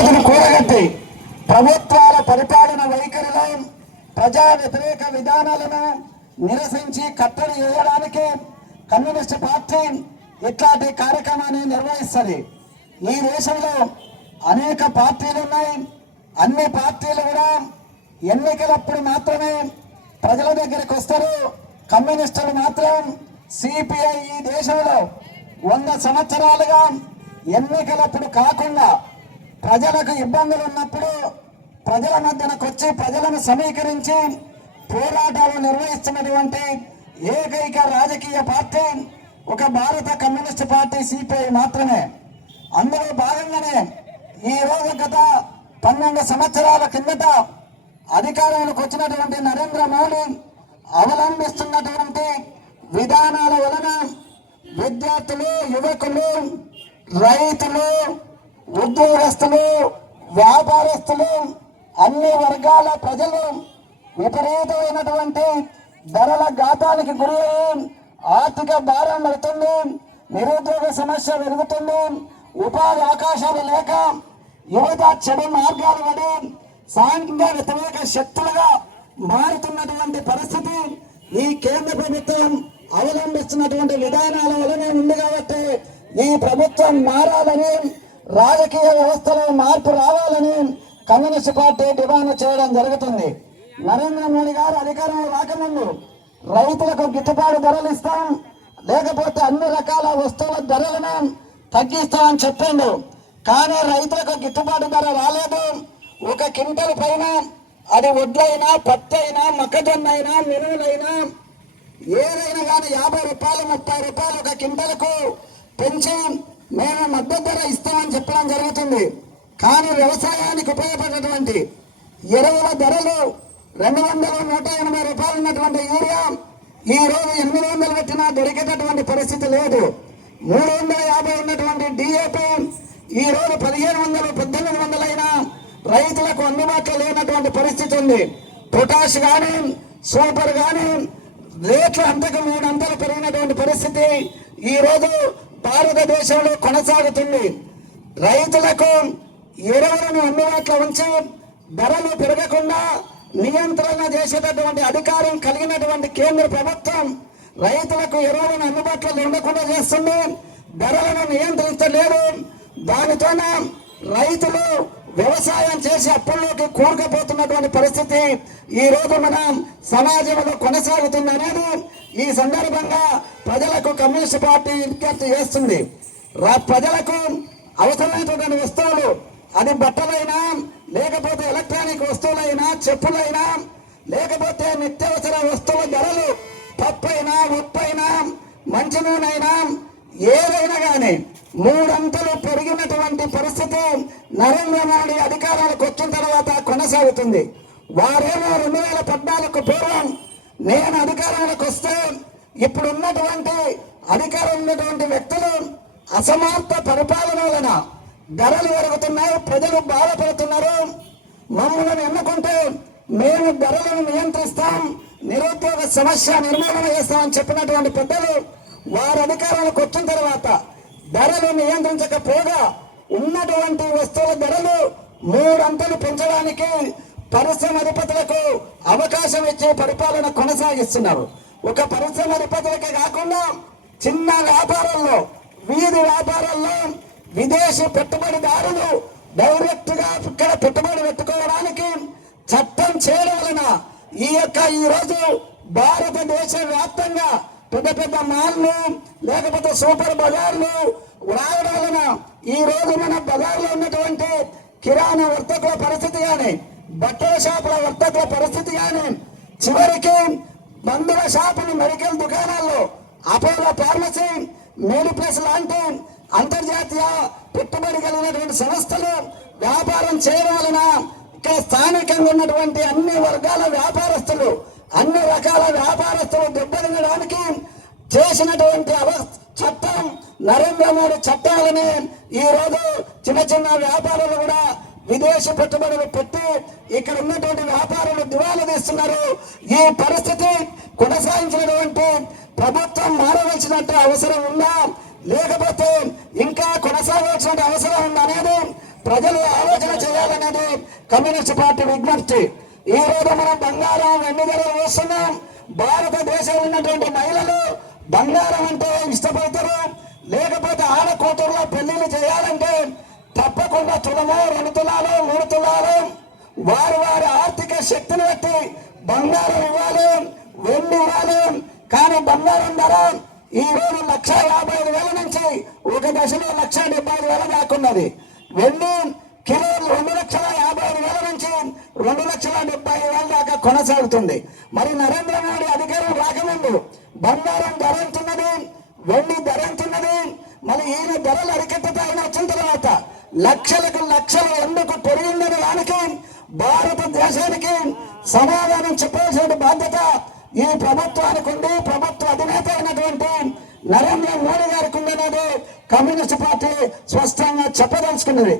రోజులు కూడగట్టి ప్రభుత్వాల పరిపాలన వైఖరిలో ప్రజా వ్యతిరేక విధానాలను నిరసించి కట్టడి చేయడానికి కమ్యూనిస్ట్ పార్టీ ఇట్లాంటి కార్యక్రమాన్ని నిర్వహిస్తుంది. ఈ దేశంలో అనేక పార్టీలు ఉన్నాయి. అన్ని పార్టీలు కూడా ఎన్నికలప్పుడు మాత్రమే ప్రజల దగ్గరికి వస్తారు. కమ్యూనిస్టులు మాత్రం సిపిఐ ఈ దేశంలో 100 సంవత్సరాలుగా ఎన్నికలప్పుడు కాకుండా ప్రజలకు ఇబ్బందులు ఉన్నప్పుడు ప్రజల మధ్యనకు వచ్చి ప్రజలను సమీకరించి పోరాటాలు నిర్వహిస్తున్నటువంటి ఏకైక రాజకీయ పార్టీ ఒక భారత కమ్యూనిస్ట్ పార్టీ సిపిఐ మాత్రమే. అందులో భాగంగానే ఈ రోజు గత 12 సంవత్సరాల కిందట అధికారంలోకి వచ్చినటువంటి నరేంద్ర మోడీ అవలంబిస్తున్నటువంటి విధానాల వలన విద్యార్థులు, యువకులు, రైతులు, ఉద్యోగస్తులు, వ్యాపారస్తులు, అన్ని వర్గాల ప్రజలు విపరీతమైనటువంటి ధరల ఘాతానికి గురి ఆర్థిక భారం పడుతుంది. నిరుద్యోగ సమస్య పెరుగుతుంది. ఉపాధి అవకాశాలు లేక యువత చెడు మార్గాలు పడి సాంఘిక వ్యతిరేక శక్తులుగా మారుతున్నటువంటి పరిస్థితి ఈ కేంద్ర ప్రభుత్వం అవలంబిస్తున్నటువంటి విధానాల వలనే ఉంది. కాబట్టి ఈ ప్రభుత్వం మారాలని, రాజకీయ వ్యవస్థలో మార్పు రావాలని కమ్యూనిస్ట్ పార్టీ డిమాండ్ చేయడం జరుగుతుంది. నరేంద్ర మోడీ గారు అధికారంలో రాకముందు రైతులకు గిట్టుబాటు ధరలు ఇస్తాం, లేకపోతే అన్ని రకాల వస్తువుల ధరలను తగ్గిస్తామని చెప్పిండు. కానీ రైతులకు గిట్టుబాటు ధర రాలేదు. ఒక క్వింటల్ పైన అది వడ్లైనా, పత్తి అయినా, మొక్కజొన్న అయినా, మినుములైనా ఏదైనా కానీ 50 రూపాయలు, 30 రూపాయలు ఒక క్వింటల్కు పెంచి మేము మద్దతు ధర ఇస్తామని చెప్పడం జరుగుతుంది. కానీ వ్యవసాయానికి ఉపయోగపడేటువంటి ఎరువుల ధరలు 200, 180 రూపాయలు ఉన్నటువంటి యూరియా ఈ రోజు 800 పెట్టినా దొరికేటటువంటి పరిస్థితి లేదు. 350 ఉన్నటువంటి డిఏపి ఈ రోజు 1500, 1800 అయినా రైతులకు అందుబాటులో లేనటువంటి పరిస్థితి ఉంది. పొటాష్ కానీ, సూపర్ కానీ రేట్లు అంతకు 3 అంతలు పెరిగినటువంటి పరిస్థితి ఈ రోజు భారతదేశంలో కొనసాగుతుంది. రైతులకు ఎరువులను అందుబాటులో ఉంచి ధరలు పెరగకుండా నియంత్రణ చేసేటటువంటి అధికారం కలిగినటువంటి కేంద్ర ప్రభుత్వం రైతులకు ఎరువులను అందుబాటులో ఉండకుండా చేస్తుంది. ధరలను నియంత్రించలేదు. దానితోనే రైతులు వ్యవసాయం చేసి అప్పుల్లోకి కూరుకుపోతున్నటువంటి పరిస్థితి ఈ రోజు మనం సమాజంలో కొనసాగుతుంది అనేది ఈ సందర్భంగా ప్రజలకు కమ్యూనిస్ట్ పార్టీ విజ్ఞప్తి చేస్తుంది. ప్రజలకు అవసరమైనటువంటి వస్తువులు, అది బట్టలైనా, లేకపోతే ఎలక్ట్రానిక్ వస్తువులైనా, చెప్పులైనా, లేకపోతే నిత్యావసర వస్తువుల ధరలు, పప్పైనా, ఉప్పైనా, మంచి నూనెైనా, ఏదైనా కానీ 3 అంతలు పెరిగినటువంటి పరిస్థితి నరేంద్ర మోడీ అధికారానికి వచ్చిన తర్వాత కొనసాగుతుంది. వారేమో 2014 పూర్వం నేను అధికారంలోకి వస్తే ఇప్పుడు ఉన్నటువంటి అధికారం ఉన్నటువంటి వ్యక్తులు అసమర్థ పరిపాలన వలన ధరలు పెరుగుతున్నాయి, ప్రజలు బాధపడుతున్నారు, మమ్మల్ని ఎన్నుకుంటే మేము ధరలను నియంత్రిస్తాం, నిరుద్యోగ సమస్య నిర్మూలన చేస్తామని చెప్పినటువంటి పెద్దలు వారు అధికారంలోకి వచ్చిన తర్వాత ధరలు నియంత్రించకపోగా ఉన్నటువంటి వస్తువుల ధరలు 3 అంతలు పెంచడానికి పరిశ్రమ అధిపతులకు అవకాశం ఇచ్చి పరిపాలన కొనసాగిస్తున్నారు. ఒక పరిశ్రమ అధిపతులకే కాకుండా చిన్న వ్యాపారాల్లో, వీధి వ్యాపారాల్లో విదేశీ పెట్టుబడిదారులు డైరెక్ట్ గా ఇక్కడ పెట్టుబడి పెట్టుకోవడానికి చట్టం చేయడం వలన ఈ రోజు భారతదేశ వ్యాప్తంగా పెద్ద పెద్ద మాల్లు, లేకపోతే సూపర్ బజార్లు రావడం వలన ఈ రోజు మన బజార్లో ఉన్నటువంటి కిరాణా వర్తకుల పరిస్థితి కానీ, బట్టల షాపుల వర్తకుల పరిస్థితి కానీ, చివరికి మందుల షాపులు, మెడికల్ దుకాణాల్లో అపోలో ఫార్మసీ, మెడిప్లస్ లాంటి అంతర్జాతీయ పెట్టుబడి కలిగినటువంటి సంస్థలు వ్యాపారం చేయడం వలన ఇక్కడ స్థానికంగా ఉన్నటువంటి అన్ని వర్గాల వ్యాపారస్తులు, అన్ని రకాల వ్యాపారస్తులు దెబ్బతినడానికి చేసినటువంటి చట్టం నరేంద్ర మోడీ చట్టాలని ఈ రోజు చిన్న చిన్న వ్యాపారులు కూడా విదేశీ పెట్టుబడులు పెట్టి ఇక్కడ ఉన్నటువంటి వ్యాపారులు దివాలా తీస్తున్నారు. ఈ పరిస్థితి కొనసాగించినటువంటి ప్రభుత్వం మారవలసినట్టు అవసరం ఉందా, లేకపోతే ఇంకా కొనసాగాల్సిన అవసరం ఉందా అనేది ప్రజలు ఆలోచన చేయాలనేది కమ్యూనిస్ట్ పార్టీ విజ్ఞప్తి. ఈ రోజు మనం బంగారం వెండి ధరలు చూస్తున్నాం. భారతదేశంలో ఉన్నటువంటి మహిళలు బంగారం అంటే ఇష్టపడతారు. లేకపోతే ఆడకూతురులో పెళ్లిళ్ళు చేయాలంటే తప్పకుండా తులమో 2 తులాలు 3 తులాలు వారి వారి ఆర్థిక శక్తిని బట్టి బంగారం ఇవ్వాలి, వెండి ఇవ్వాలి. కానీ బంగారం ధర ఈ రోజు 1,55,000 నుంచి ఒక దశలో 1,75,000 దాకున్నది. వెండి కిలో 2,55,000 నుంచి 2,70,000 దాకా కొనసాగుతుంది. మరి నరేంద్ర మోడీ అధికారం రాకముందు బంగారం ధర ఎంతున్నది, వెండి ధర ఎంతున్నది. మరి ఈయన ధరలు అరికట్టతో ఆయన వచ్చిన తర్వాత లక్షలకు లక్షలు ఎందుకు పెరిగిందని దానికి భారతదేశానికి సమాధానం చెప్పాల్సిన బాధ్యత ఈ ప్రభుత్వానికి ఉంది. ప్రభుత్వ అధినేత అయినటువంటి నరేంద్ర మోడీ గారికి ఉందనేది కమ్యూనిస్ట్ పార్టీ స్పష్టంగా చెప్పదలుచుకున్నది.